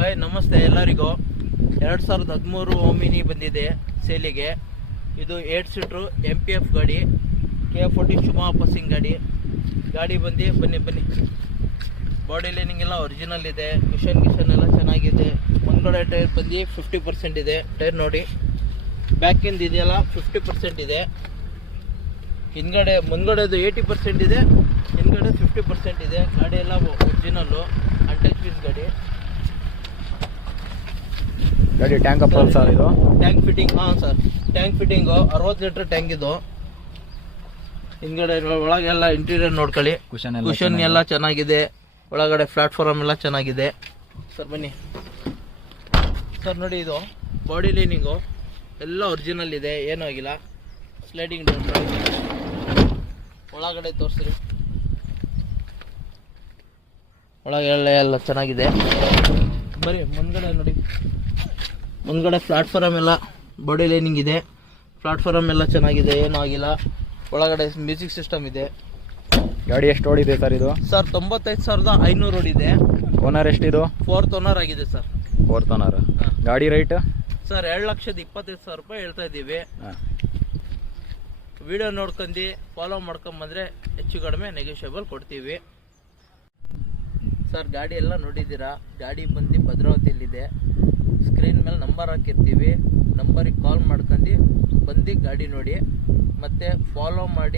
Hi ನಮಸ್ತೆ ಎಲ್ಲರಿಗೂ. 2013 Omni ಬಂದಿದೆ ಸೇಲಿಗೆ. ಇದು 8 ಸೀಟ್ರು MPF ಗಾಡಿ, K40 ಶುಮಾ ಪಾಸಿಂಗ್ ಗಾಡಿ ಬನ್ನಿ ಬಾಡಿ ಲೈನಿಂಗ್ ಎಲ್ಲ ಒರಿಜಿನಲ್ ಇದೆ. ಕಿಶನ್ ಎಲ್ಲ ಚೆನ್ನಾಗಿದೆ. ಮುಂದ್ಗಡೆ ಟೈರ್ ಬಂದು 50% ಇದೆ. ಟೈರ್ ನೋಡಿ, ಬ್ಯಾಕಿಂದ ಇದೆಯಲ್ಲ 50% ಇದೆ. ಮುಂದ್ಗಡೆದು 80% ಇದೆ, ಹಿಂದ್ಗಡೆ 50% ಇದೆ. ಗಾಡಿ ಎಲ್ಲ ಒರಿಜಿನಲ್ಲು, ಅನ್ಟಚ್ ಪೀಸ್ ಗಾಡಿ ಟ್ಯಾಂಕ್ ಅಪ್ ಸರ್. ಇದು ಟ್ಯಾಂಕ್ ಫಿಟ್ಟಿಂಗ್. ಹಾಂ sir, tank fitting 60 litre tank ಇದು. ಹಿಂದ್ಗಡೆ ಒಳಗೆಲ್ಲ ಇಂಟೀರಿಯರ್ ನೋಡ್ಕೊಳ್ಳಿ. ಕುಷನ್ ಎಲ್ಲ ಚೆನ್ನಾಗಿದೆ. ಒಳಗಡೆ ಪ್ಲಾಟ್ಫಾರ್ಮ್ ಎಲ್ಲ ಚೆನ್ನಾಗಿದೆ. ಸರ್ ಬನ್ನಿ ಸರ್, ನೋಡಿ ಇದು ಬಾಡಿ ಲೈನಿಂಗು ಎಲ್ಲ ಒರಿಜಿನಲ್ ಇದೆ, ಏನೂ ಆಗಿಲ್ಲ. ಸ್ಲೈಡಿಂಗ್ ಡೋರ್ ಒಳಗಡೆ ತೋರಿಸ್ರಿ. ಒಳಗಡೆ ಎಲ್ಲ ಚೆನ್ನಾಗಿದೆ. ಬರೀ ಮುಂದ್ಗಡೆ ನೋಡಿ, ಮುಂದ್ಗಡೆ ಪ್ಲಾಟ್ಫಾರ್ಮ್ ಎಲ್ಲ ಬಾಡಿ ಲೈನಿಂಗ್ ಇದೆ. ಪ್ಲಾಟ್ಫಾರ್ಮ್ ಎಲ್ಲ ಚೆನ್ನಾಗಿದೆ, ಏನೂ ಆಗಿಲ್ಲ. ಒಳಗಡೆ ಮ್ಯೂಸಿಕ್ ಸಿಸ್ಟಮ್ ಇದೆ. ಗಾಡಿ ಎಷ್ಟು ಓಡಿದೆ ಸರ್ ಇದು? ಸರ್ 95,500 ಓಡಿದೆ. ಓನರ್ ಎಷ್ಟಿದು? 4th ಓನರ್ ಆಗಿದೆ ಸರ್. 4th owner. ಗಾಡಿ ರೈಟ್ ಸರ್ 2,25,000 ರೂಪಾಯಿ ಹೇಳ್ತಾ ಇದ್ದೀವಿ. ವಿಡಿಯೋ ನೋಡ್ಕೊಂಡು ಫಾಲೋ ಮಾಡ್ಕೊಂಬಂದ್ರೆ ಹೆಚ್ಚು ಕಡಿಮೆ ನೆಗೋಷಿಯಬಲ್ ಕೊಡ್ತೀವಿ. ಸರ್ ಗಾಡಿ ಎಲ್ಲ ನೋಡಿದ್ದೀರಾ. ಗಾಡಿ ಬಂದು ಭದ್ರಾವತಿಯಲ್ಲಿದೆ. ಸ್ಕ್ರೀನ್ ಮೇಲೆ ನಂಬರ್ ಹಾಕಿರ್ತೀವಿ. ನಂಬರಿಗೆ ಕಾಲ್ ಮಾಡ್ಕೊಂಡು ಗಾಡಿ ನೋಡಿ, ಮತ್ತು ಫಾಲೋ ಮಾಡಿ.